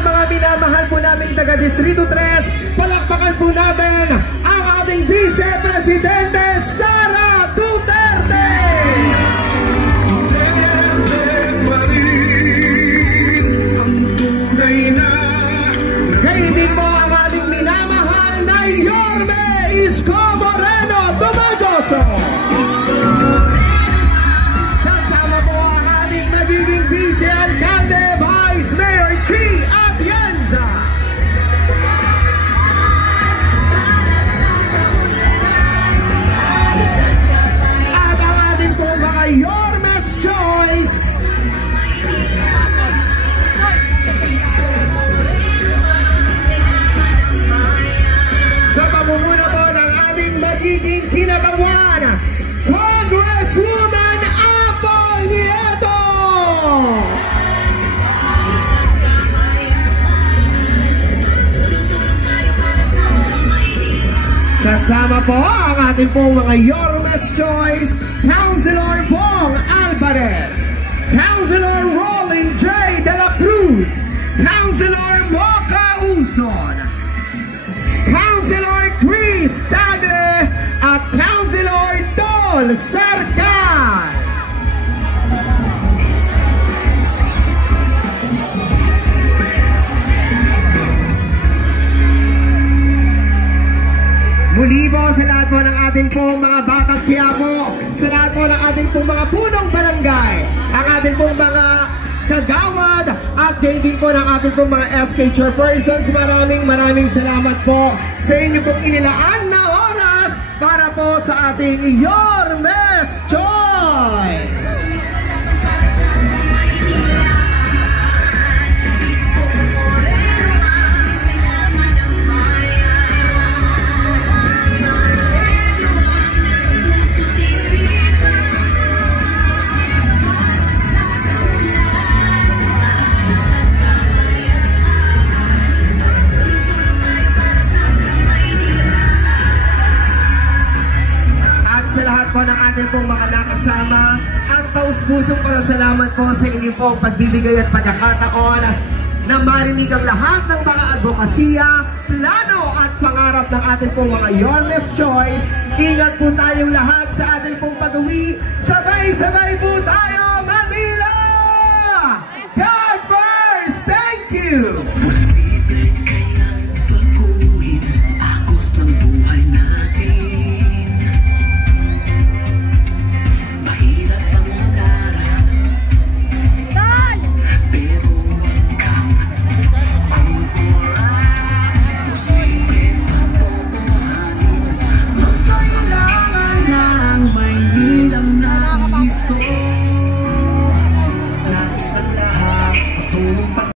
mga minamahal po namin taga Distrito 3, palakpakan po natin ang ating Vice Presidente Sara Duterte! Kayo din po ang ating minamahal na Yorme Isko Moreno Dumagoso. Kasama po ang ating magiging Vice Alcalde, Vice Mayor Chi Atienza. At ang ating po mga Yormes Choice. Sa pamumuno po ng ating magiging kinabangwan, Congresswoman Apple Nieto! Kasama po ang ating pong mga Yormes Choice, Councilor Bong Alvarez, Councilor Rolling J. De La Cruz, Councilor Mocha Uson, Councilor Chris Tagle at Councilor Dol Sarkal. Muli po sa lahat po ng ating pong mga batang Quiapo, sa lahat po ng ating pong mga punong barangay, ang ating pong mga kagawad at din po ng ating pong mga SK chairpersons, maraming salamat po sa inyo pong inilaan na oras para po sa ating Yormes Choice. Po ng ating pong mga nakasama, ang taus-pusong pasasalamat po sa inyong pong pagbibigay at pagkakataon na marinig ang lahat ng mga advokasya, plano at pangarap ng ating pong mga Yormes Choice. Ingat po tayong lahat sa ating pong pag-uwi. Sabay-sabay po tayo!